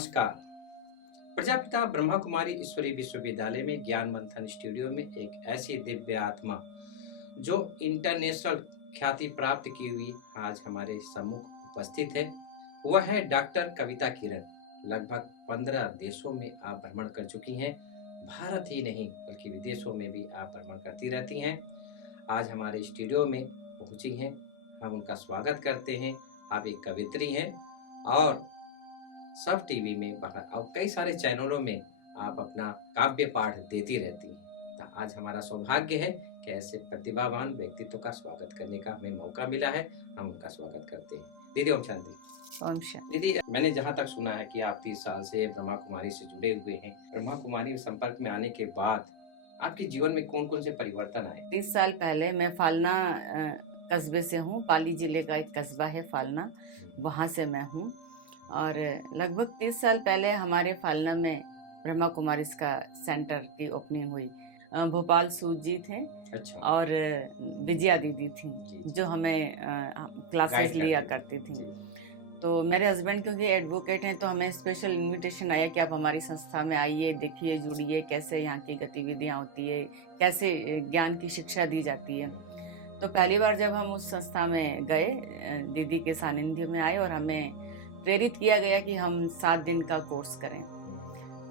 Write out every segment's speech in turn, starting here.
नमस्कार। प्रजापिता ब्रह्मा कुमारी ईश्वरी विश्वविद्यालय में ज्ञान मंथन स्टूडियो में एक ऐसी दिव्य आत्मा जो इंटरनेशनल ख्याति प्राप्त की हुई आज हमारे सम्मुख उपस्थित है। वह है डॉक्टर कविता किरण। लगभग 15 देशों में आप भ्रमण कर चुकी हैं। भारत ही नहीं बल्कि विदेशों में भी आप भ्रमण करती रहती हैं। आज हमारे स्टूडियो में पहुंची हैं, हम उनका स्वागत करते हैं। आप एक कवित्री हैं और सब टीवी में और कई सारे चैनलों में आप अपना काव्य पाठ देती रहती हैं। तो आज हमारा सौभाग्य है कि ऐसे प्रतिभावान व्यक्तित्व का स्वागत करने का हमें मौका मिला है। हम उनका स्वागत करते हैं। दीदी ओम शांति। ओम शांति। दीदी, मैंने जहाँ तक सुना है कि आप 30 साल से ब्रह्मा कुमारी से जुड़े हुए हैं। ब्रह्मा कुमारी संपर्क में आने के बाद आपके जीवन में कौन कौन से परिवर्तन आए? 30 साल पहले मैं फालना कस्बे से हूँ। पाली जिले का एक कस्बा है फालना, वहाँ से मैं हूँ। और लगभग 30 साल पहले हमारे फालना में ब्रह्मा कुमारीज का सेंटर की ओपनिंग हुई। भोपाल सूद जी थे। अच्छा। और विजया दीदी थी जो हमें क्लासेस लिया करती थी। तो मेरे हस्बैंड क्योंकि एडवोकेट हैं तो हमें स्पेशल इनविटेशन आया कि आप हमारी संस्था में आइए, देखिए, जुड़िए, कैसे यहाँ की गतिविधियाँ होती है, कैसे ज्ञान की शिक्षा दी जाती है। तो पहली बार जब हम उस संस्था में गए, दीदी के सानिध्य में आए और हमें प्रेरित किया गया कि हम 7 दिन का कोर्स करें।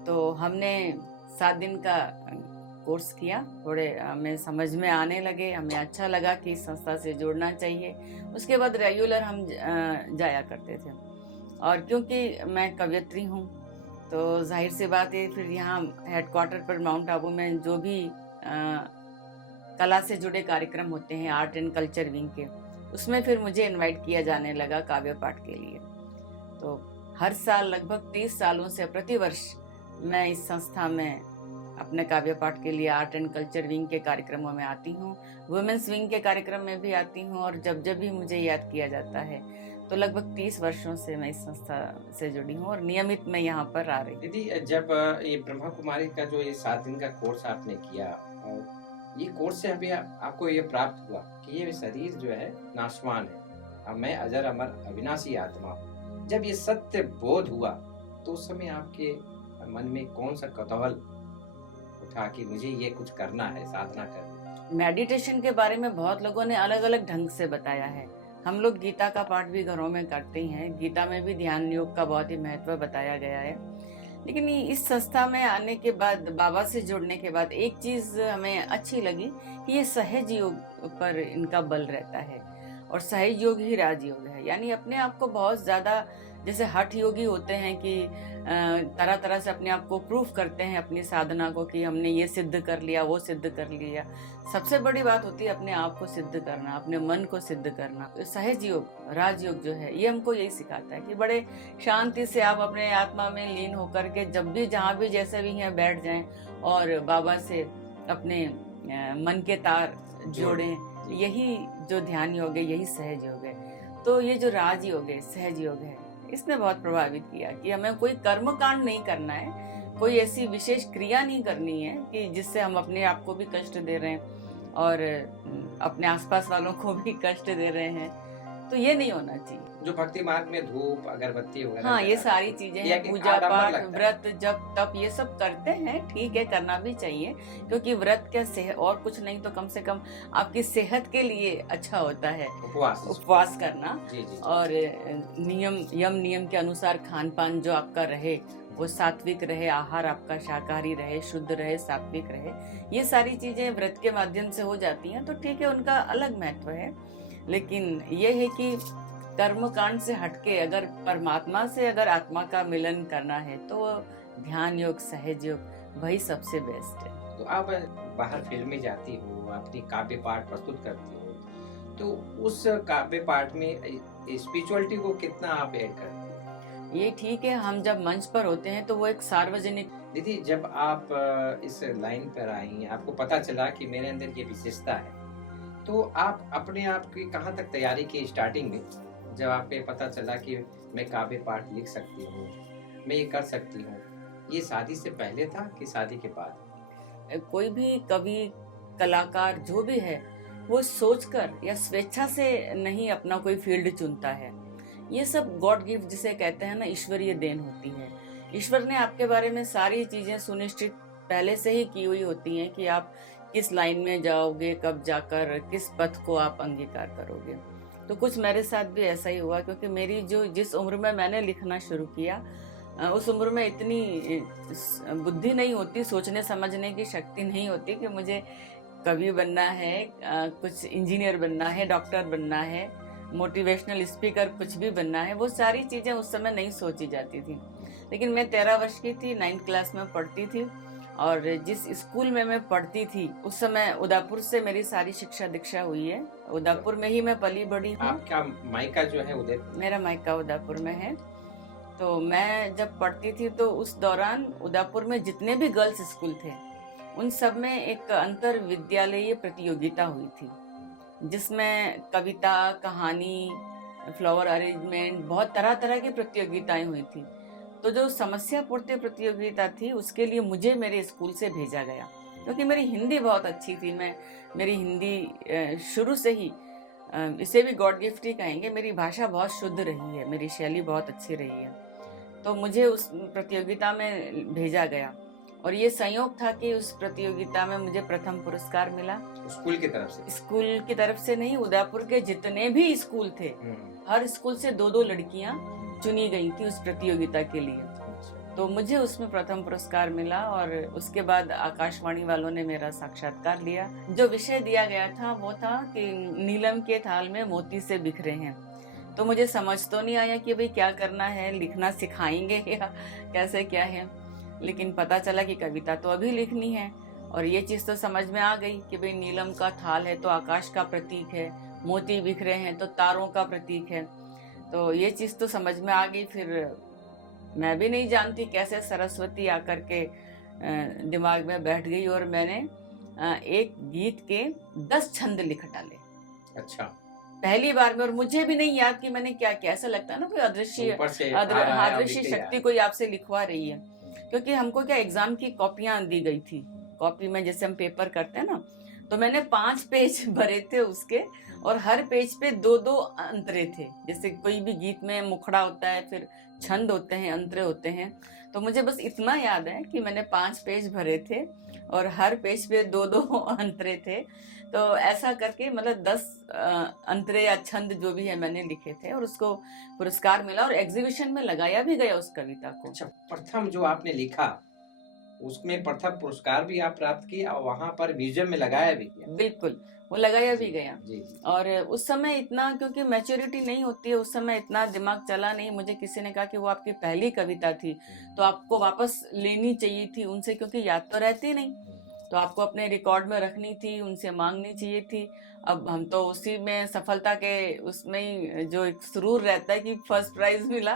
तो हमने 7 दिन का कोर्स किया। थोड़े हमें समझ में आने लगे, हमें अच्छा लगा कि इस संस्था से जुड़ना चाहिए। उसके बाद रेगुलर हम जाया करते थे। और क्योंकि मैं कवयित्री हूँ तो जाहिर सी बात है, फिर यहाँ हेडक्वार्टर पर माउंट आबू में जो भी कला से जुड़े कार्यक्रम होते हैं, आर्ट एंड कल्चर विंग के, उसमें फिर मुझे इनवाइट किया जाने लगा काव्य पाठ के लिए। तो हर साल लगभग 30 सालों से प्रतिवर्ष मैं इस संस्था में अपने काव्य पाठ के लिए आर्ट एंड कल्चर विंग के कार्यक्रमों में आती हूँ, वुमेन्स विंग के कार्यक्रम में भी आती हूँ। और जब जब भी मुझे याद किया जाता है तो लगभग 30 वर्षों से मैं इस संस्था से जुड़ी हूँ और नियमित मैं यहाँ पर आ रही हूँ। दीदी, जब ये ब्रह्मा कुमारी का जो ये 7 दिन का कोर्स आपने किया, और ये कोर्स से अभी आपको ये प्राप्त हुआ कि ये शरीर जो है नाशवान है, अब मैं अजर अमर अविनाशी आत्मा हूँ। जब ये सत्य बोध हुआ तो उस समय आपके मन में कौन सा कौतूहल उठा कि मुझे ये कुछ करना है, साधना करनी? मेडिटेशन के बारे में बहुत लोगों ने अलग अलग ढंग से बताया है। हम लोग गीता का पाठ भी घरों में करते हैं। गीता में भी ध्यान योग का बहुत ही महत्व बताया गया है। लेकिन इस संस्था में आने के बाद, बाबा से जुड़ने के बाद, एक चीज हमें अच्छी लगी कि ये सहज योग पर इनका बल रहता है। और सहज योग ही राजयोग है। यानी अपने आप को बहुत ज्यादा, जैसे हठ योगी होते हैं कि तरह तरह से अपने आप को प्रूफ करते हैं अपनी साधना को कि हमने ये सिद्ध कर लिया, वो सिद्ध कर लिया। सबसे बड़ी बात होती है अपने आप को सिद्ध करना, अपने मन को सिद्ध करना। तो सहज योग, राजयोग जो है, ये हमको यही सिखाता है कि बड़े शांति से आप अपने आत्मा में लीन होकर के जब भी, जहाँ भी, जैसे भी हैं, बैठ जाएं और बाबा से अपने मन के तार जोड़ें। यही जो ध्यान योग है, यही सहज योग है। तो ये जो राजयोग है, सहज योग है, इसने बहुत प्रभावित किया कि हमें कोई कर्म कांड नहीं करना है, कोई ऐसी विशेष क्रिया नहीं करनी है कि जिससे हम अपने आप को भी कष्ट दे रहे हैं और अपने आसपास वालों को भी कष्ट दे रहे हैं। तो ये नहीं होना चाहिए। जो भक्ति मार्ग में धूप, अगरबत्ती वगैरह, हाँ, ये सारी चीजें हैं, पूजा पाठ, व्रत, जप, तप, ये सब करते हैं, ठीक है, करना भी चाहिए। क्योंकि व्रत क्या, सेहत, और कुछ नहीं तो कम से कम आपकी सेहत के लिए अच्छा होता है उपवास करना। और यम नियम के अनुसार खान पान जो आपका रहे वो सात्विक रहे, आहार आपका शाकाहारी रहे, शुद्ध रहे, सात्विक रहे। ये सारी चीजें व्रत के माध्यम से हो जाती हैं तो ठीक है, उनका अलग महत्व है। लेकिन ये है कि कर्म कांड से हटके अगर परमात्मा से, अगर आत्मा का मिलन करना है तो ध्यान योग, सहज योग, वही सबसे बेस्ट है। तो आप बाहर फील्ड में जाती हो, अपनी काव्य पाठ प्रस्तुत करती हो, तो उस काव्य पाठ में स्पिरिचुअलिटी को कितना आप ऐड करती हो? ये ठीक है, हम जब मंच पर होते हैं तो वो एक सार्वजनिक। दीदी, जब आप इस लाइन पर आई, आपको पता चला कि मेरे अंदर ये विशेषता है, तो आप अपने आप की कहाँ तक तैयारी की स्टार्टिंग में, जब आपको पता चला कि मैं काव्य पाठ लिख सकती हूँ, मैं ये कर सकती हूँ? ये शादी से पहले था कि शादी के बाद? कोई भी कवि, कलाकार जो भी है, वो सोचकर या स्वेच्छा से नहीं अपना कोई फील्ड चुनता है। ये सब गॉड गिफ्ट जिसे कहते हैं ना, ईश्वरीय देन होती है। ईश्वर ने आपके बारे में सारी चीजें सुनिश्चित पहले से ही की हुई होती हैं कि आप किस लाइन में जाओगे, कब जाकर किस पथ को आप अंगीकार करोगे। तो कुछ मेरे साथ भी ऐसा ही हुआ, क्योंकि मेरी जिस उम्र में मैंने लिखना शुरू किया, उस उम्र में इतनी बुद्धि नहीं होती, सोचने समझने की शक्ति नहीं होती कि मुझे कवि बनना है, कुछ इंजीनियर बनना है, डॉक्टर बनना है, मोटिवेशनल स्पीकर कुछ भी बनना है। वो सारी चीज़ें उस समय नहीं सोची जाती थी। लेकिन मैं 13 वर्ष की थी, 9th क्लास में पढ़ती थी, और जिस स्कूल में मैं पढ़ती थी उस समय उदयपुर से मेरी सारी शिक्षा दीक्षा हुई है। उदयपुर में ही मैं पली बड़ी हूँ। आपका मायका जो है उदयपुर? मेरा मायका उदयपुर में है। तो मैं जब पढ़ती थी तो उस दौरान उदयपुर में जितने भी गर्ल्स स्कूल थे उन सब में एक अंतर विद्यालयीय प्रतियोगिता हुई थी, जिसमें कविता, कहानी, फ्लावर अरेंजमेंट, बहुत तरह तरह की प्रतियोगिताएं हुई थी। तो जो समस्या पूर्ति प्रतियोगिता थी उसके लिए मुझे मेरे स्कूल से भेजा गया, क्योंकि मेरी हिंदी बहुत अच्छी थी। मेरी हिंदी शुरू से ही, इसे भी गॉड गिफ्ट ही कहेंगे, मेरी भाषा बहुत शुद्ध रही है, मेरी शैली बहुत अच्छी रही है। तो मुझे उस प्रतियोगिता में भेजा गया, और ये संयोग था कि उस प्रतियोगिता में मुझे प्रथम पुरस्कार मिला। स्कूल की तरफ से? स्कूल की तरफ से नहीं, उदयपुर के जितने भी स्कूल थे हर स्कूल से 2-2 लड़कियां चुनी गई थी उस प्रतियोगिता के लिए। तो मुझे उसमें प्रथम पुरस्कार मिला, और उसके बाद आकाशवाणी वालों ने मेरा साक्षात्कार लिया। जो विषय दिया गया था वो था कि नीलम के थाल में मोती से बिखरे हैं। तो मुझे समझ तो नहीं आया कि भाई क्या करना है, लिखना सिखाएंगे या कैसे क्या है, लेकिन पता चला कि कविता तो अभी लिखनी है। और ये चीज़ तो समझ में आ गई कि भाई नीलम का थाल है तो आकाश का प्रतीक है, मोती बिखरे हैं तो तारों का प्रतीक है। तो ये चीज़ तो समझ में आ गई। फिर मैं भी नहीं जानती कैसे सरस्वती आकर के दिमाग में बैठ गई, और मैंने एक गीत के 10 छंद लिख डाले। अच्छा। पहली बार में, और मुझे भी नहीं याद कि मैंने क्या किया। ऐसा लगता है ना कोई अदृश्य शक्ति कोई आपसे लिखवा रही है। क्योंकि हमको क्या एग्जाम की कॉपियां दी गई थी, कॉपी में जैसे हम पेपर करते हैं ना, तो मैंने 5 पेज भरे थे उसके, और हर पेज पे 2-2 अंतरे थे। जैसे कोई भी गीत में मुखड़ा होता है, फिर छंद होते हैं, अंतरे होते हैं। तो मुझे बस इतना याद है कि मैंने 5 पेज भरे थे और हर पेज पे 2-2 अंतरे थे। तो ऐसा करके मतलब 10 अंतरे या छंद जो भी है मैंने लिखे थे, और उसको पुरस्कार मिला, और एग्जीबिशन में लगाया भी गया उस कविता को। अच्छा, प्रथम जो आपने लिखा उसमें प्रथम पुरस्कार भी आप प्राप्त किए, और वहाँ पर म्यूजियम में लगाया भी गया? बिल्कुल, वो लगाया भी गया। जी। और उस समय इतना, क्योंकि मैच्योरिटी नहीं होती है उस समय, इतना दिमाग चला नहीं। मुझे किसी ने कहा कि वो आपकी पहली कविता थी तो आपको वापस लेनी चाहिए थी उनसे, क्योंकि याद तो रहती नहीं, तो आपको अपने रिकॉर्ड में रखनी थी, उनसे मांगनी चाहिए थी। अब हम तो उसी में सफलता के उसमें ही जो एक सुरूर रहता है कि फर्स्ट प्राइज मिला,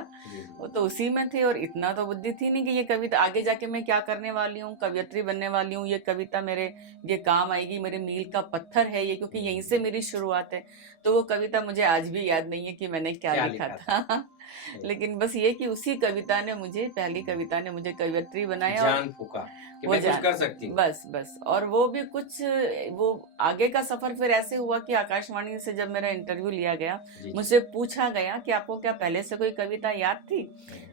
वो तो उसी में थे। और इतना तो बुद्धि थी नहीं कि ये कविता आगे जाके मैं क्या करने वाली हूँ, कवियत्री बनने वाली हूँ, ये कविता मेरे ये काम आएगी, मेरे मील का पत्थर है ये, क्योंकि यहीं से मेरी शुरुआत है। तो वो कविता मुझे आज भी याद नहीं है कि मैंने क्या लिखा था। लेकिन बस ये कि उसी कविता ने मुझे, पहली कविता ने मुझे कवियत्री बनाया, जान फूका कि मैं कुछ कर सकती हूँ। बस। और वो भी कुछ, वो आगे का सफर फिर ऐसे हुआ कि आकाशवाणी से जब मेरा इंटरव्यू लिया गया, मुझसे पूछा गया कि आपको क्या पहले से कोई कविता याद थी।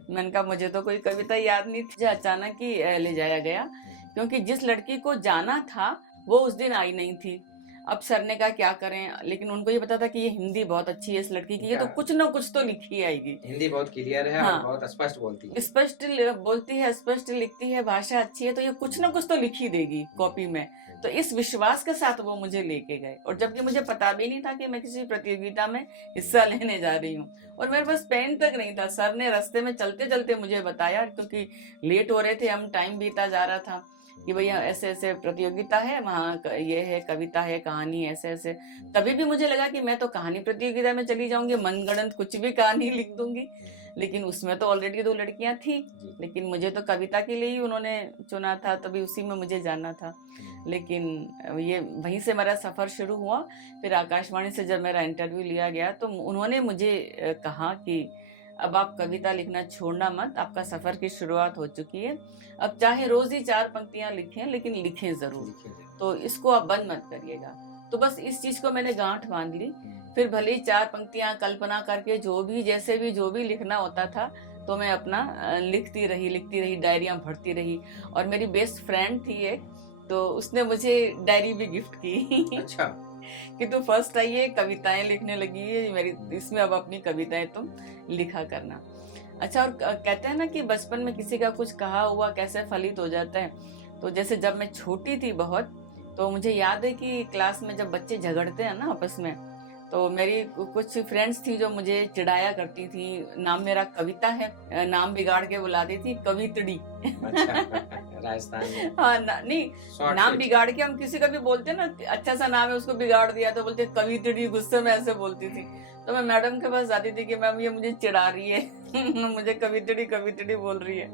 मैंने कहा मुझे तो कोई कविता याद नहीं थी। अचानक ही ले जाया गया, क्योंकि जिस लड़की को जाना था वो उस दिन आई नहीं थी। अब सर ने कहा क्या करें, लेकिन उनको ये पता था कि ये हिंदी बहुत अच्छी है इस लड़की की, ये तो कुछ ना कुछ तो लिखी आएगी। हिंदी बहुत क्लियर है। हाँ, और बहुत स्पष्ट बोलती है, स्पष्ट बोलती है, स्पष्ट लिखती है, भाषा अच्छी है, तो ये कुछ ना कुछ तो लिख ही देगी कॉपी में। तो इस विश्वास के साथ वो मुझे लेके गए, और जबकि मुझे पता भी नहीं था कि मैं किसी प्रतियोगिता में हिस्सा लेने जा रही हूँ, और मेरे पास पेन तक नहीं था। सर ने रास्ते में चलते चलते मुझे बताया, क्योंकि लेट हो रहे थे हम, टाइम बीता जा रहा था, कि भैया ऐसे ऐसे प्रतियोगिता है, वहाँ ये है, कविता है, कहानी ऐसे ऐसे। तभी भी मुझे लगा कि मैं तो कहानी प्रतियोगिता में चली जाऊंगी, मनगढ़ंत कुछ भी कहानी लिख दूंगी। लेकिन उसमें तो ऑलरेडी 2 लड़कियां थी, लेकिन मुझे तो कविता के लिए ही उन्होंने चुना था, तभी उसी में मुझे जाना था। लेकिन ये वहीं से मेरा सफ़र शुरू हुआ। फिर आकाशवाणी से जब मेरा इंटरव्यू लिया गया तो उन्होंने मुझे कहा कि अब आप कविता लिखना छोड़ना मत, आपका सफ़र की शुरुआत हो चुकी है, अब चाहे रोज़ ही 4 पंक्तियां लिखें, लेकिन लिखें ज़रूर, तो इसको आप बंद मत करिएगा। तो बस इस चीज़ को मैंने गांठ बांध ली। फिर भले ही 4 पंक्तियां कल्पना करके जो भी लिखना होता था, तो तो मैं अपना लिखती रही, डायरियाँ भरती रही। और मेरी बेस्ट फ्रेंड थी एक, तो उसने मुझे डायरी भी गिफ्ट की। अच्छा। कि तू फर्स्ट आई है, कविताएं लिखने लगी है मेरी, इसमें अब अपनी कविताएं तुम लिखा करना। अच्छा, और कहते हैं ना कि बचपन में किसी का कुछ कहा हुआ कैसे फलित हो जाता है। तो जैसे जब मैं छोटी थी बहुत, तो मुझे याद है कि क्लास में जब बच्चे झगड़ते हैं ना आपस में, तो मेरी कुछ फ्रेंड्स थी जो मुझे चिढ़ाया करती थी। नाम मेरा कविता है, नाम बिगाड़ के बुलाती थी कवितड़ी। अच्छा। राजस्थान में। हाँ नहीं, नाम बिगाड़ के हम किसी का भी बोलते हैं ना, अच्छा सा नाम है उसको बिगाड़ दिया तो बोलते कवितड़ी, गुस्से में ऐसे बोलती थी। तो मैं मैडम के पास जाती थी कि मैम ये मुझे चिढ़ा रही है। मुझे कवितड़ी कवितड़ी बोल रही है।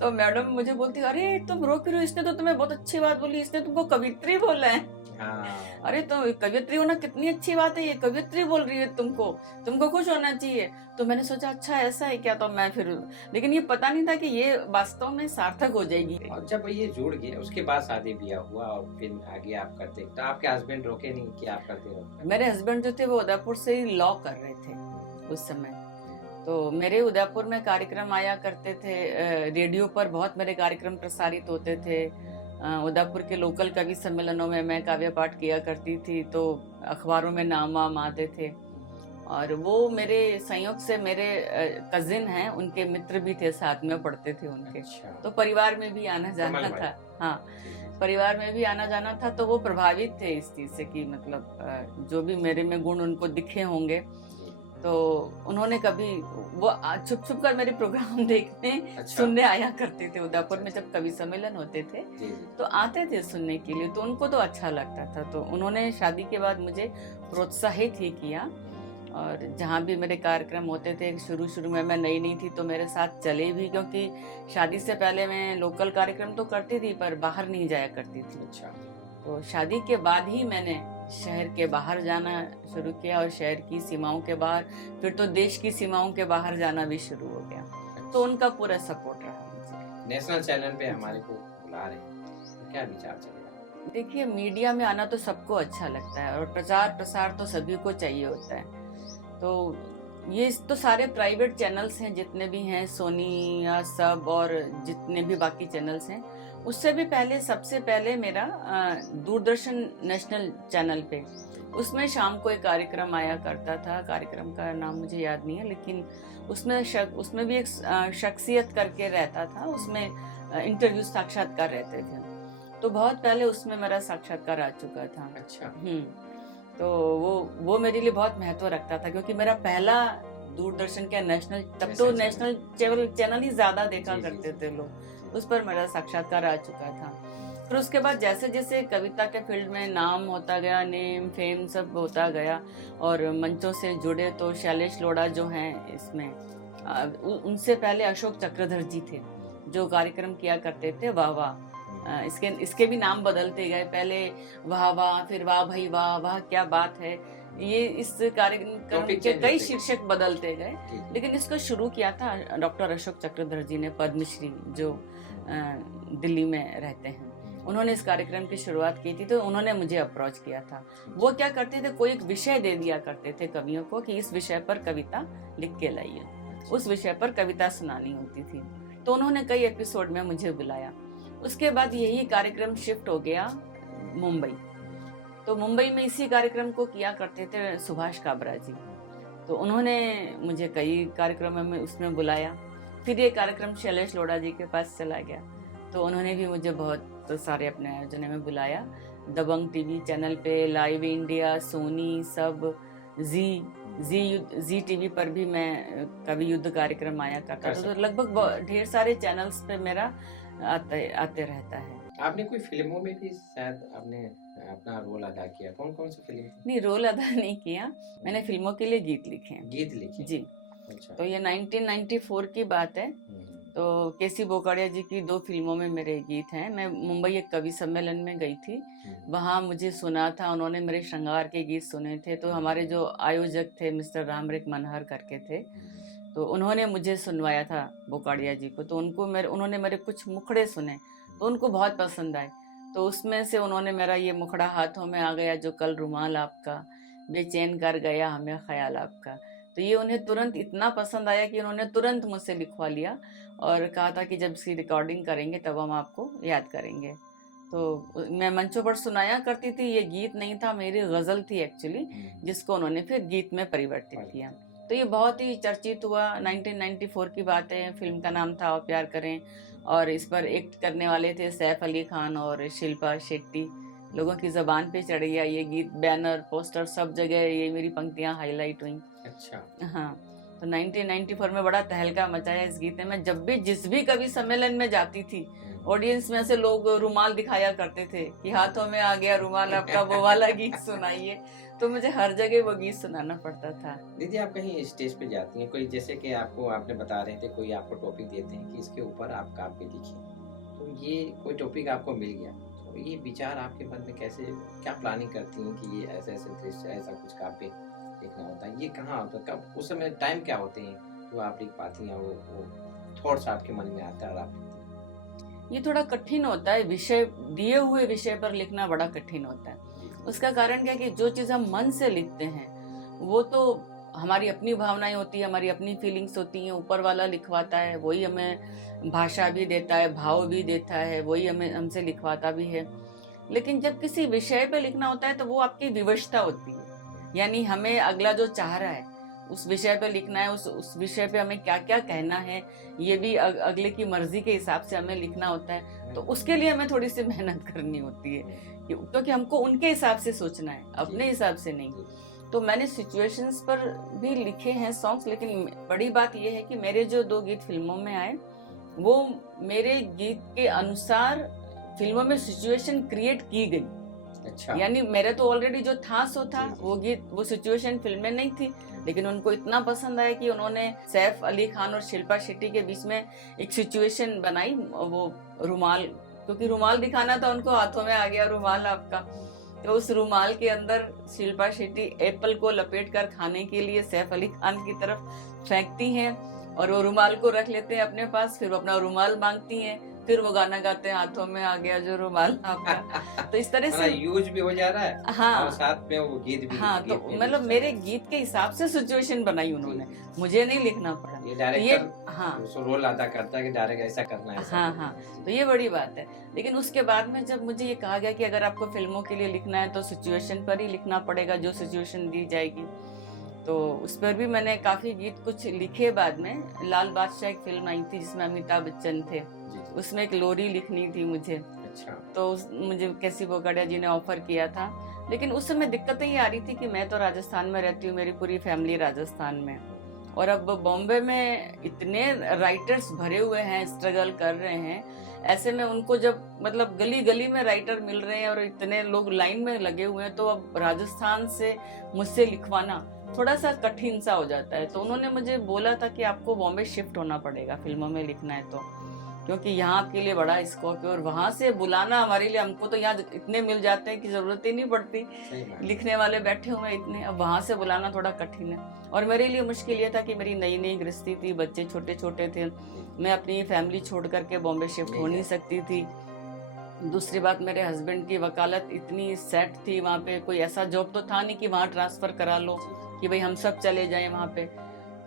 तो मैडम मुझे बोलती, अरे तुम रो क्यों, इसने तो तुम्हें बहुत अच्छी बात बोली, इसने तुमको कवित्री बोला है। हाँ। अरे तो कवियत्री होना कितनी अच्छी बात है, ये कवियत्री बोल रही है तुमको खुश होना चाहिए। तो मैंने सोचा अच्छा ऐसा है क्या, तो मैं फिर, लेकिन ये पता नहीं था कि ये वास्तव में सार्थक हो जाएगी। और जब ये जुड़ गए उसके बाद शादी ब्याह हुआ और फिर आगे आप करते, तो आपके हस्बैंड रोके नहीं कि आप करते रहो? मेरे हस्बैंड जो थे वो उदयपुर से ही लॉ कर रहे थे उस समय। तो मेरे उदयपुर में कार्यक्रम आया करते थे, रेडियो पर बहुत मेरे कार्यक्रम प्रसारित होते थे। उदयपुर के लोकल कवि सम्मेलनों में मैं काव्य पाठ किया करती थी, तो अखबारों में नाम वाम आते थे। और वो मेरे संयोग से मेरे कजिन हैं, उनके मित्र भी थे, साथ में पढ़ते थे उनके। अच्छा। तो परिवार में भी आना जाना था। हाँ, परिवार में भी आना जाना था। तो वो प्रभावित थे इस चीज से कि मतलब जो भी मेरे में गुण उनको दिखे होंगे, तो उन्होंने कभी वो छुप छुप कर मेरे प्रोग्राम देखने, अच्छा। सुनने आया करते थे। उदयपुर में जब कवि सम्मेलन होते थे तो आते थे सुनने के लिए, तो उनको तो अच्छा लगता था। तो उन्होंने शादी के बाद मुझे प्रोत्साहित ही किया। और जहाँ भी मेरे कार्यक्रम होते थे, शुरू शुरू में मैं नई थी तो मेरे साथ चले भी, क्योंकि शादी से पहले मैं लोकल कार्यक्रम तो करती थी पर बाहर नहीं जाया करती थी। अच्छा। तो शादी के बाद ही मैंने शहर के बाहर जाना शुरू किया, और शहर की सीमाओं के बाहर, फिर तो देश की सीमाओं के बाहर जाना भी शुरू हो गया। तो उनका पूरा सपोर्ट रहा मुझे। नेशनल चैनल पे हमारे को बुला रहे हैं, क्या विचार चलेगा? देखिए, मीडिया में आना तो सबको अच्छा लगता है, और प्रचार प्रसार तो सभी को चाहिए होता है। तो ये तो सारे प्राइवेट चैनल्स हैं जितने भी हैं, सोनी या सब, और जितने भी बाकी चैनल्स हैं, उससे भी पहले, सबसे पहले मेरा दूरदर्शन नेशनल चैनल पे, उसमें शाम को एक कार्यक्रम आया करता था। कार्यक्रम का नाम मुझे याद नहीं है, लेकिन उसमें भी एक शख्सियत करके रहता था, उसमें इंटरव्यू, साक्षात्कार रहते थे। तो बहुत पहले उसमें मेरा साक्षात्कार आ चुका था। अच्छा। तो वो मेरे लिए बहुत महत्व रखता था, क्योंकि मेरा पहला दूरदर्शन का नेशनल, तब तो नेशनल चैनल ही ज्यादा देखा करते थे लोग, उस पर मेरा साक्षात्कार आ चुका था। फिर उसके बाद जैसे जैसे कविता के फील्ड में नाम होता गया, नेम फेम सब होता गया, और मंचों से जुड़े, तो शैलेश लोढ़ा जो हैं इसमें, उनसे पहले अशोक चक्रधर जी थे जो कार्यक्रम किया करते थे, वाह वाह। इसके भी नाम बदलते गए, पहले वाह वाह, फिर वाह भाई वाह, वाह क्या बात है। ये इस कार्यक्रम के कई शीर्षक बदलते गए, लेकिन इसको शुरू किया था डॉक्टर अशोक चक्रधर जी ने, पद्मश्री, जो दिल्ली में रहते हैं। उन्होंने इस कार्यक्रम की शुरुआत की थी, तो उन्होंने मुझे अप्रोच किया था। वो क्या करते थे, कोई एक विषय दे दिया करते थे कवियों को कि इस विषय पर कविता लिख के लाइए, उस विषय पर कविता सुनानी होती थी। तो उन्होंने कई एपिसोड में मुझे बुलाया। उसके बाद यही कार्यक्रम शिफ्ट हो गया मुंबई। तो मुंबई में इसी कार्यक्रम को किया करते थे सुभाष काबरा जी। तो उन्होंने मुझे कई कार्यक्रमों में उसमें बुलाया। फिर ये कार्यक्रम शैलेश लोढ़ा जी के पास चला गया, तो उन्होंने भी मुझे बहुत सारे अपने आयोजनों में बुलाया। दबंग टीवी चैनल पे, लाइव इंडिया, सोनी, सब, जी टीवी पर भी मैं कवि युद्ध कार्यक्रम आया करता था। तो लगभग ढेर सारे चैनल्स पे मेरा आते रहता है। आपने कोई फिल्मों में भी शायद आपने अपना रोल अदा किया, कौन कौन सी फिल्म? नहीं, रोल अदा नहीं किया मैंने, फिल्मों के लिए गीत लिखे हैं। गीत लिखे जी। अच्छा। तो ये 1994 की बात है। तो केसी बोकाड़िया जी की 2 फिल्मों में मेरे गीत हैं। मैं मुंबई एक कवि सम्मेलन में गई थी, वहाँ मुझे सुना था, उन्होंने मेरे श्रृंगार के गीत सुने थे। तो हमारे जो आयोजक थे मिस्टर रामरिक मनहर करके थे, तो उन्होंने मुझे सुनवाया था बोकाड़िया जी को। तो उन्होंने मेरे कुछ मुखड़े सुने, तो उनको बहुत पसंद आए। तो उसमें से उन्होंने मेरा ये मुखड़ा हाथों में आ गया जो कल रुमाल आपका, बेचैन कर गया हमें ख्याल आपका। तो ये उन्हें तुरंत इतना पसंद आया कि उन्होंने तुरंत मुझसे लिखवा लिया और कहा था कि जब इसकी रिकॉर्डिंग करेंगे तब हम आपको याद करेंगे। तो मैं मंचों पर सुनाया करती थी, ये गीत नहीं था, मेरी गज़ल थी एक्चुअली, जिसको उन्होंने फिर गीत में परिवर्तित किया। तो ये बहुत ही चर्चित हुआ। 1994 की बात है, फिल्म का नाम था आओ प्यार करें और इस पर एक्ट करने वाले थे सैफ अली खान और शिल्पा शेट्टी। लोगों की ज़बान पे चढ़ गया ये गीत, बैनर पोस्टर सब जगह ये मेरी पंक्तियां हाईलाइट हुई। अच्छा। हाँ, तो 1994 में बड़ा तहलका मचाया इस गीत ने। मैं जब भी जिस भी कभी सम्मेलन में जाती थी, ऑडियंस में से लोग रुमाल दिखाया करते थे कि हाथों में आ गया रुमाल, आपका वो वाला गीत सुनाइए। तो मुझे हर जगह वो गीत सुनाना पड़ता था। दीदी आप कहीं स्टेज पे जाती हैं, कोई जैसे कि आपने बता रहे थे, कोई आपको टॉपिक देते हैं कि इसके ऊपर आप काव्य लिखिए, तो ये कोई टॉपिक आपको मिल गया, तो ये विचार आपके मन में कैसे, क्या प्लानिंग करती हैं कि ये ऐसे ऐसे दृश्य, ऐसा कुछ काव्य लिखना होता है, ये कहाँ होता है, कब, उस समय टाइम क्या होते हैं जो आप लिख पाती हैं, वो थॉट्स आपके मन में आता है और आप लिखती हैं? ये थोड़ा कठिन होता है, विषय दिए हुए विषय पर लिखना बड़ा कठिन होता है। उसका कारण क्या कि जो चीज़ हम मन से लिखते हैं वो तो हमारी अपनी भावनाएं होती है, हमारी अपनी फीलिंग्स होती हैं, ऊपर वाला लिखवाता है, वही हमें भाषा भी देता है, भाव भी देता है, वही हमें हमसे लिखवाता भी है। लेकिन जब किसी विषय पे लिखना होता है तो वो आपकी विवशता होती है, यानी हमें अगला जो चाह रहा है उस विषय पे लिखना है, उस विषय पे हमें क्या क्या कहना है, ये भी अगले की मर्जी के हिसाब से हमें लिखना होता है। तो उसके लिए हमें थोड़ी सी मेहनत करनी होती है, क्योंकि हमको उनके हिसाब से सोचना है, अपने हिसाब से नहीं। तो मैंने सिचुएशंस पर भी लिखे हैं सॉन्ग्स, लेकिन बड़ी बात यह है कि मेरे जो 2 गीत फिल्मों में आए वो मेरे गीत के अनुसार फिल्मों में सिचुएशन क्रिएट की गई। अच्छा। यानी मेरे तो ऑलरेडी जो था सो था, वो गीत, वो सिचुएशन फिल्म में नहीं थी, लेकिन उनको इतना पसंद आया कि उन्होंने सैफ अली खान और शिल्पा शेट्टी के बीच में एक सिचुएशन बनाई, वो रुमाल, क्योंकि रुमाल दिखाना था उनको, हाथों में आ गया रुमाल आपका, तो उस रुमाल के अंदर शिल्पा शेट्टी एप्पल को लपेट कर खाने के लिए सैफ अली खान की तरफ फेंकती हैं और वो रुमाल को रख लेते हैं अपने पास, फिर वो अपना रुमाल मांगती हैं, फिर वो गाना गाते हैं हाथों में आ गया जो रुमाल आपका। तो इस तरह से यूज भी हो जा रहा है, हाँ, और साथ में वो गीत भी। हाँ, तो मतलब मेरे गीत के हिसाब से सिचुएशन बनाई उन्होंने, मुझे नहीं लिखना पड़ा। ये डायरेक्टर हाँ रोल अदा करता है कि डायरेक्ट ऐसा करना है। हाँ हाँ, तो ये बड़ी बात है। लेकिन उसके बाद में जब मुझे ये कहा गया कि अगर आपको फिल्मों के लिए लिखना है तो सिचुएशन पर ही लिखना पड़ेगा, जो सिचुएशन दी जाएगी, तो उस पर भी मैंने काफी गीत कुछ लिखे। बाद में लाल बादशाह एक फिल्म आई थी जिसमें अमिताभ बच्चन थे, उसमें एक लोरी लिखनी थी मुझे। अच्छा। तो मुझे कैसी बोगाड़िया जी ने ऑफर किया था, लेकिन उस समय दिक्कतें ये आ रही थी कि मैं तो राजस्थान में रहती हूँ, मेरी पूरी फैमिली राजस्थान में, और अब बॉम्बे में इतने राइटर्स भरे हुए हैं, स्ट्रगल कर रहे हैं, ऐसे में उनको जब मतलब गली गली में राइटर मिल रहे हैं और इतने लोग लाइन में लगे हुए हैं, तो अब राजस्थान से मुझसे लिखवाना थोड़ा सा कठिन सा हो जाता है। तो उन्होंने मुझे बोला था कि आपको बॉम्बे शिफ्ट होना पड़ेगा फिल्मों में लिखना है तो, क्योंकि यहाँ आपके लिए बड़ा स्कोप है, और वहाँ से बुलाना हमारे लिए, हमको तो यहाँ इतने मिल जाते हैं कि जरूरत ही नहीं पड़ती, लिखने वाले बैठे हुए इतने, अब वहाँ से बुलाना थोड़ा कठिन है। और मेरे लिए मुश्किल ये था कि मेरी नई नई गृहस्थी थी, बच्चे छोटे छोटे थे, मैं अपनी फैमिली छोड़ करके बॉम्बे शिफ्ट हो नहीं सकती थी। दूसरी बात, मेरे हस्बैंड की वकालत इतनी सेट थी, वहाँ पे कोई ऐसा जॉब तो था नहीं कि वहाँ ट्रांसफर करा लो कि भाई हम सब चले जाएं वहाँ पे,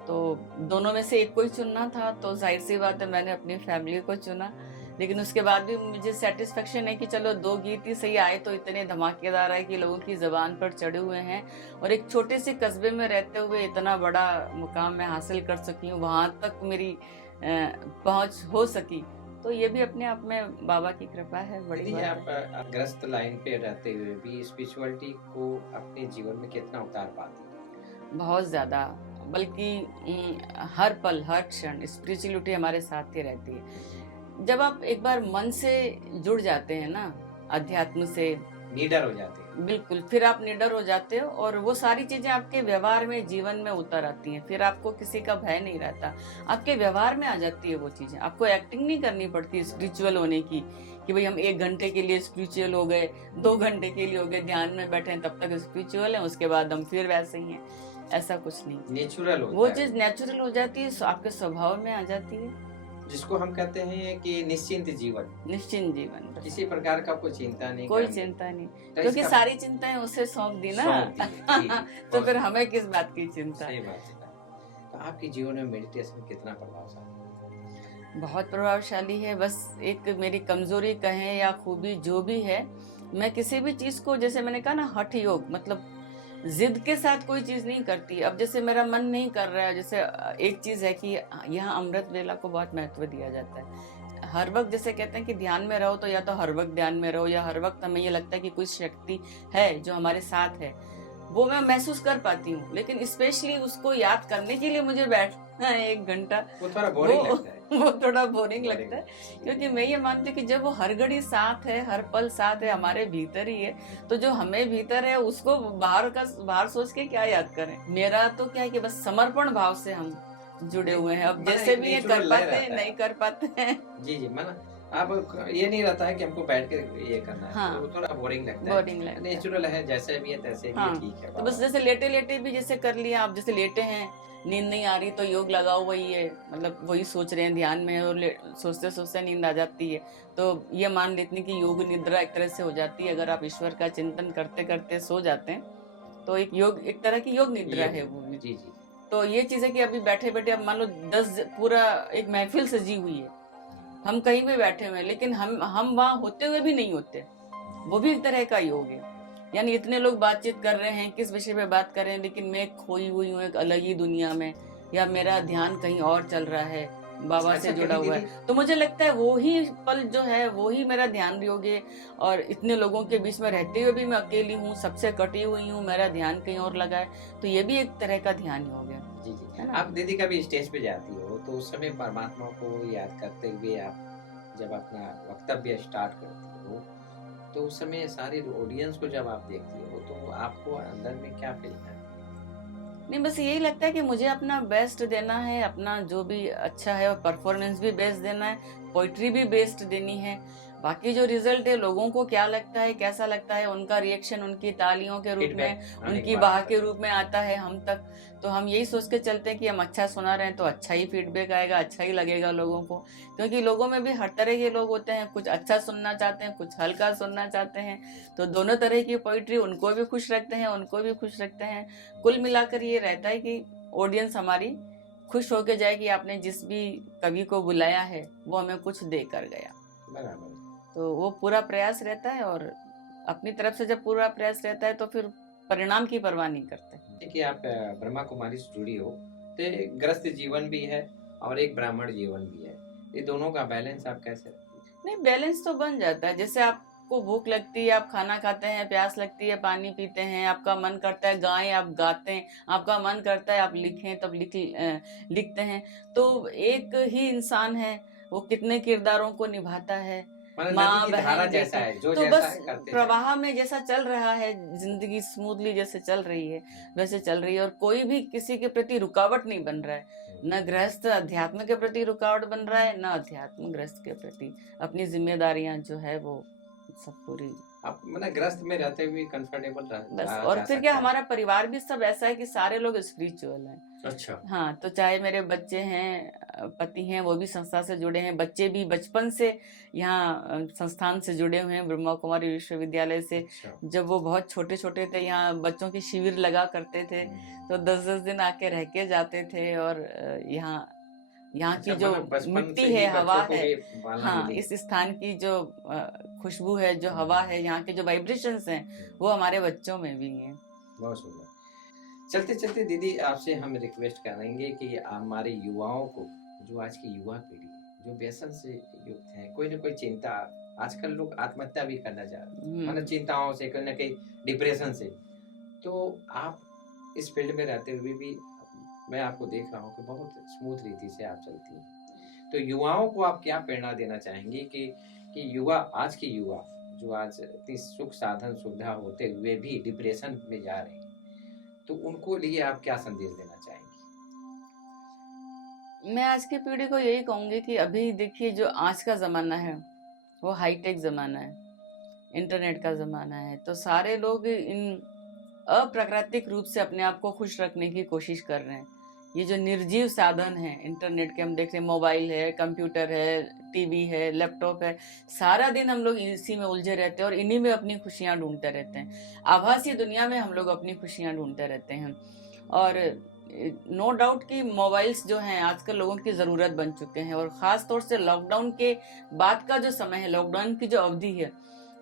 तो दोनों में से एक को ही चुनना था, तो जाहिर सी बात है मैंने अपनी फैमिली को चुना। लेकिन उसके बाद भी मुझे सेटिस्फेक्शन है कि चलो 2 गीत ही सही आए तो इतने धमाकेदार आए कि लोगों की ज़बान पर चढ़े हुए हैं, और एक छोटे से कस्बे में रहते हुए इतना बड़ा मुकाम मैं हासिल कर सकी हूँ, वहाँ तक मेरी पहुँच हो सकी, तो ये भी अपने आप में बाबा की कृपा है, बड़ी बात है। आप ग्रस्त लाइन पे रहते हुए भी स्पिरिचुअलिटी को अपने जीवन में कितना उतार पाती हैं? बहुत ज़्यादा, बल्कि हर पल हर क्षण स्पिरिचुअलिटी हमारे साथ ही रहती है। जब आप एक बार मन से जुड़ जाते हैं ना, अध्यात्म से, निडर हो जाते हैं। बिल्कुल, फिर आप निडर हो जाते हो और वो सारी चीजें आपके व्यवहार में, जीवन में उतर आती हैं, फिर आपको किसी का भय नहीं रहता, आपके व्यवहार में आ जाती है वो चीजें, आपको एक्टिंग नहीं करनी पड़ती स्पिरिचुअल होने की कि भाई हम 1 घंटे के लिए स्पिरिचुअल हो गए, 2 घंटे के लिए हो गए, ध्यान में बैठे हैं तब तक स्पिरिचुअल है, उसके बाद हम फिर वैसे ही हैं, ऐसा कुछ नहीं, नेचुरल वो चीज नेचुरल हो जाती है, आपके स्वभाव में आ जाती है, जिसको हम कहते हैं कि निश्चिंत जीवन। निश्चिंत जीवन, किसी प्रकार का कोई चिंता नहीं, कोई चिंता नहीं, क्योंकि सारी चिंताएं उसे सौंप दी ना, तो फिर हमें किस बात की चिंता। सही बात है। आपके जीवन में मेडिटेशन कितना प्रभावशाली? बहुत प्रभावशाली है। बस एक मेरी कमजोरी कहें या खूबी जो भी है, मैं किसी भी चीज को, जैसे मैंने कहा ना, हठ योग, मतलब जिद के साथ कोई चीज नहीं करती। अब जैसे मेरा मन नहीं कर रहा है, जैसे एक चीज है कि यहाँ अमृत वेला को बहुत महत्व दिया जाता है। हर वक्त जैसे कहते हैं कि ध्यान में रहो, तो या तो हर वक्त ध्यान में रहो, या हर वक्त हमें ये लगता है कि कोई शक्ति है जो हमारे साथ है, वो मैं महसूस कर पाती हूँ। लेकिन स्पेशली उसको याद करने के लिए मुझे बैठना है 1 घंटा, वो थोड़ा बोरिंग लगता है। वो थोड़ा बोरिंग लगता है, क्योंकि मैं ये मानती हूँ कि जब वो हर घड़ी साथ है, हर पल साथ है, हमारे भीतर ही है, तो जो हमें भीतर है उसको बाहर सोच के क्या याद करें। मेरा तो क्या है कि बस समर्पण भाव से हम जुड़े हुए हैं। अब जैसे भी ये कर पाते हैं, नहीं कर पाते हैं। जी जी, माना आप ये नहीं रहता है कि हमको बैठ के ये करना है। हाँ, तो थोड़ा बोरिंग लगता है, नेचुरल है, जैसे भी है तैसे भी हाँ, ठीक है। तो बस जैसे लेटे लेटे भी जैसे कर लिया। आप जैसे लेटे हैं, नींद नहीं आ रही तो योग लगाओ, वही है, मतलब वही सोच रहे हैं, ध्यान में है, और सोचते सोचते नींद आ जाती है, तो ये मान लेते हैं कि योग निद्रा एक तरह से हो जाती है। अगर आप ईश्वर का चिंतन करते करते सो जाते हैं तो एक तरह की योग निद्रा है वो। जी जी। तो ये चीज है कि अभी बैठे बैठे, अब मान लो 10 पूरा एक महफिल सजी हुई है, हम कहीं भी बैठे हुए हैं, लेकिन हम वहां होते हुए भी नहीं होते, वो भी एक तरह का योग है। यानी इतने लोग बातचीत कर रहे हैं, किस विषय पे बात कर रहे हैं, लेकिन मैं खोई हुई हूँ एक अलग ही दुनिया में, या मेरा ध्यान कहीं और चल रहा है, बाबा से जुड़ा हुआ है। तो मुझे लगता है वो ही पल जो है वो ही मेरा ध्यान योग है। और इतने लोगों के बीच में रहते हुए भी मैं अकेली हूँ, सबसे कटी हुई हूँ, मेरा ध्यान कहीं और लगा है, तो ये भी एक तरह का ध्यान योग है। जी जी। आप दीदी कभी स्टेज पे जाती हो तो उस समय परमात्मा को याद करते हुए आप जब अपना वक्तव्य स्टार्ट करती हो, तो उस समय सारी ऑडियंस को जब आप देखती हो तो आपको अंदर में क्या फील है? नहीं, बस यही लगता है कि मुझे अपना बेस्ट देना है, अपना जो भी अच्छा है, और परफॉर्मेंस भी बेस्ट देना है, पोइट्री भी बेस्ट देनी है। बाकी जो रिजल्ट है, लोगों को क्या लगता है, कैसा लगता है, उनका रिएक्शन उनकी तालियों के रूप में, उनकी बाह के रूप में आता है हम तक। तो हम यही सोच के चलते हैं कि हम अच्छा सुना रहे हैं तो अच्छा ही फीडबैक आएगा, अच्छा ही लगेगा लोगों को। क्योंकि लोगों में भी हर तरह के लोग होते हैं, कुछ अच्छा सुनना चाहते हैं, कुछ हल्का सुनना चाहते हैं। तो दोनों तरह की पोइट्री उनको भी खुश रखते हैं, उनको भी खुश रखते हैं। कुल मिलाकर ये रहता है कि ऑडियंस हमारी खुश होके जाए कि आपने जिस भी कवि को बुलाया है वो हमें कुछ दे कर गया। बराबर। तो वो पूरा प्रयास रहता है, और अपनी तरफ से जब पूरा प्रयास रहता है तो फिर परिणाम की परवाह नहीं करते। कि आप ब्रह्मा कुमारी से जुड़ी हो, तो एक गृहस्थ जीवन भी है और एक ब्राह्मण जीवन भी है, ये दोनों का बैलेंस आप कैसे? नहीं, बैलेंस तो बन जाता है। जैसे आपको भूख लगती है, आप खाना खाते हैं, प्यास लगती है, पानी पीते हैं, आपका मन करता है गाएं, आप गाते हैं, आपका मन करता है आप लिखें, तब लिखते हैं। तो एक ही इंसान है, वो कितने किरदारों को निभाता है, माँ बहन जैसा है, जो तो जैसा बस है करते प्रवाह में जैसा चल रहा है, जिंदगी स्मूथली जैसे चल रही है वैसे चल रही है, और कोई भी किसी के प्रति रुकावट नहीं बन रहा है। न गृहस्थ अध्यात्म के प्रति रुकावट बन रहा है, न अध्यात्म गृहस्थ के प्रति। अपनी जिम्मेदारियां जो है वो सब पूरी, आप मतलब गृहस्थ में रहते हुए कंफर्टेबल बस। और फिर क्या, हमारा परिवार भी सब ऐसा है कि सारे लोग स्पिरिचुअल हैं। अच्छा। हाँ, तो चाहे मेरे बच्चे हैं, पति हैं, वो भी संस्था से जुड़े हैं, बच्चे भी बचपन से यहाँ संस्थान से जुड़े हुए हैं, ब्रह्मा कुमारी विश्वविद्यालय से। अच्छा। जब वो बहुत छोटे छोटे थे, यहाँ बच्चों की शिविर लगा करते थे, तो 10-10 दिन आके रह के जाते थे। और यहाँ की जो मिट्टी है, हवा है, हाँ, इस स्थान की जो खुशबू है, जो हवा है, यहाँ के जो वाइब्रेशंस हैं, वो हमारे बच्चों में भी हैं। बहुत सुंदर। चलते चलते दीदी आपसे हम रिक्वेस्ट करेंगे कि हमारे युवाओं को, जो आज की युवा पीढ़ी जो व्यसन से युक्त है, कोई ना कोई चिंता, आजकल लोग आत्महत्या भी करना चाह रहे हैं, मतलब चिंताओं से, कहीं ना कहीं डिप्रेशन से, तो आप इस फील्ड में रहते हुए भी मैं आपको देख रहा हूँ कि बहुत स्मूथ रीति से आप चलती हैं, तो युवाओं को आप क्या प्रेरणा देना चाहेंगे कि युवा, आज की युवा जो आज इतनी सुख साधन सुविधा होते हुए भी डिप्रेशन में जा रहे हैं, तो उनको लिए आप क्या संदेश देना चाहेंगे? मैं आज की पीढ़ी को यही कहूंगी कि अभी देखिए, जो आज का जमाना है वो हाईटेक जमाना है, इंटरनेट का जमाना है। तो सारे लोग इन अप्राकृतिक रूप से अपने आप को खुश रखने की कोशिश कर रहे हैं। ये जो निर्जीव साधन है इंटरनेट के, हम देख रहे हैं, मोबाइल है, कंप्यूटर है, टीवी है, लैपटॉप है, सारा दिन हम लोग इसी में उलझे रहते हैं और इन्हीं में अपनी खुशियां ढूंढते रहते हैं। आभासी दुनिया में हम लोग अपनी खुशियां ढूंढते रहते हैं। और नो डाउट कि मोबाइल्स जो हैं आजकल लोगों की ज़रूरत बन चुके हैं, और ख़ास तौर से लॉकडाउन के बाद का जो समय है, लॉकडाउन की जो अवधि है,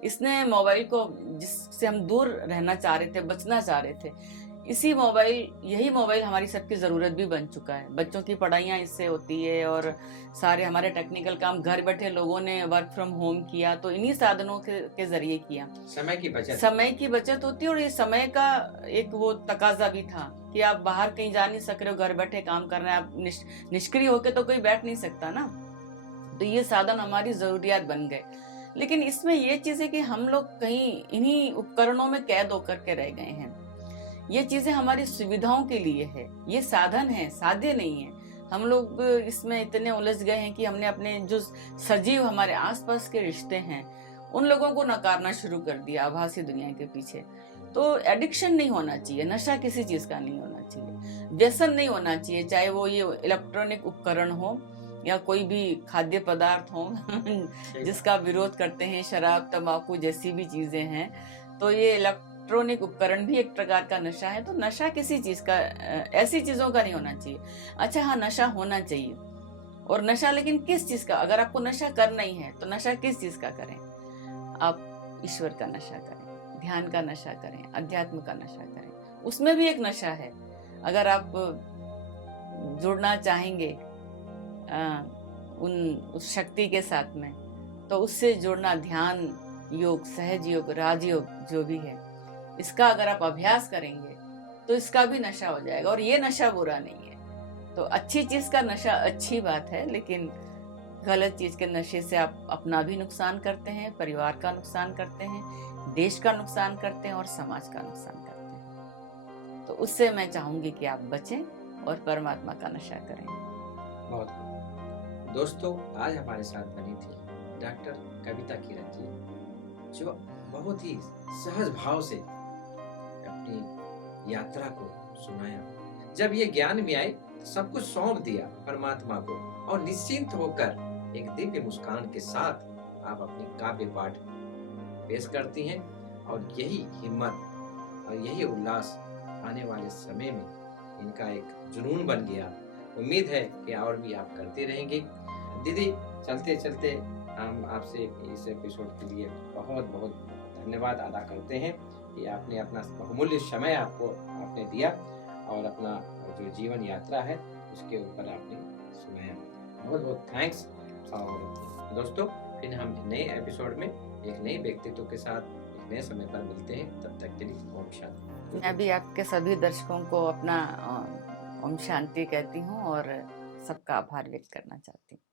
इसने मोबाइल को, जिससे हम दूर रहना चाह रहे थे, बचना चाह रहे थे, यही मोबाइल हमारी सबकी ज़रूरत भी बन चुका है। बच्चों की पढ़ाइयाँ इससे होती है, और सारे हमारे टेक्निकल काम घर बैठे लोगों ने वर्क फ्रॉम होम किया, तो इन्हीं साधनों के ज़रिए किया। समय की बचत होती है, और ये समय का एक वो तकाजा भी था कि आप बाहर कहीं जा नहीं सक रहे हो, घर बैठे काम कर रहे हैं, आप निष्क्रिय होकर तो कोई बैठ नहीं सकता ना, तो ये साधन हमारी ज़रूरियात बन गए। लेकिन इसमें ये चीज़ है कि हम लोग कहीं इन्हीं उपकरणों में कैद होकर के रह गए हैं। ये चीजें हमारी सुविधाओं के लिए है, ये साधन है, साध्य नहीं है। हम लोग इसमें इतने उलझ गए हैं कि हमने अपने जो सजीव हमारे आसपास के रिश्ते हैं, उन लोगों को नकारना शुरू कर दिया आभासी दुनिया के पीछे। तो एडिक्शन नहीं होना चाहिए, नशा किसी चीज का नहीं होना चाहिए, व्यसन नहीं होना चाहिए, चाहे वो ये इलेक्ट्रॉनिक उपकरण हो या कोई भी खाद्य पदार्थ हो जिसका विरोध करते हैं, शराब, तंबाकू जैसी भी चीजें हैं। तो ये इलेक्ट्रॉनिक उपकरण भी एक प्रकार का नशा है। तो नशा किसी चीज का, ऐसी चीजों का नहीं होना चाहिए। अच्छा हाँ, नशा होना चाहिए, और नशा लेकिन किस चीज का? अगर आपको नशा करना ही है तो नशा किस चीज का करें? आप ईश्वर का नशा करें, ध्यान का नशा करें, अध्यात्म का नशा करें, उसमें भी एक नशा है। अगर आप जुड़ना चाहेंगे उस शक्ति के साथ में, तो उससे जुड़ना, ध्यान योग, सहज योग, राजयोग जो भी है, इसका अगर आप अभ्यास करेंगे तो इसका भी नशा हो जाएगा, और ये नशा बुरा नहीं है। तो अच्छी चीज का नशा अच्छी बात है, लेकिन गलत चीज के नशे से आप अपना भी नुकसान करते हैं, परिवार का नुकसान करते हैं, देश का नुकसान करते हैं, और समाज का नुकसान करते हैं। तो उससे मैं चाहूंगी कि आप बचें और परमात्मा का नशा करें। बहुत दोस्तों, आज हमारे साथ बनी थी डॉक्टर कविता किरण जी, जो बहुत ही सहज भाव से अपनी यात्रा को सुनाया। जब ये ज्ञान में आए, सब कुछ सौंप दिया परमात्मा को, और निश्चिंत होकर एक दिव्य मुस्कान के साथ आप अपनी काव्य पाठ पेश करती हैं, और यही हिम्मत और यही उल्लास आने वाले समय में इनका एक जुनून बन गया। उम्मीद है कि और भी आप करते रहेंगे। दीदी, चलते चलते हम आपसे इस एपिसोड के लिए बहुत बहुत धन्यवाद अदा करते हैं कि आपने अपना बहुमूल्य समय आपने दिया, और अपना जो जीवन यात्रा है उसके ऊपर आपने सुनाया। बहुत बहुत थैंक्स। और दोस्तों, फिर हम नए एपिसोड में एक नए व्यक्तित्व के साथ एक नए समय पर मिलते हैं। तब तक के लिए ओम शांति। मैं भी आपके सभी दर्शकों को अपना ओम शांति कहती हूँ, और सबका आभार व्यक्त करना चाहती हूँ।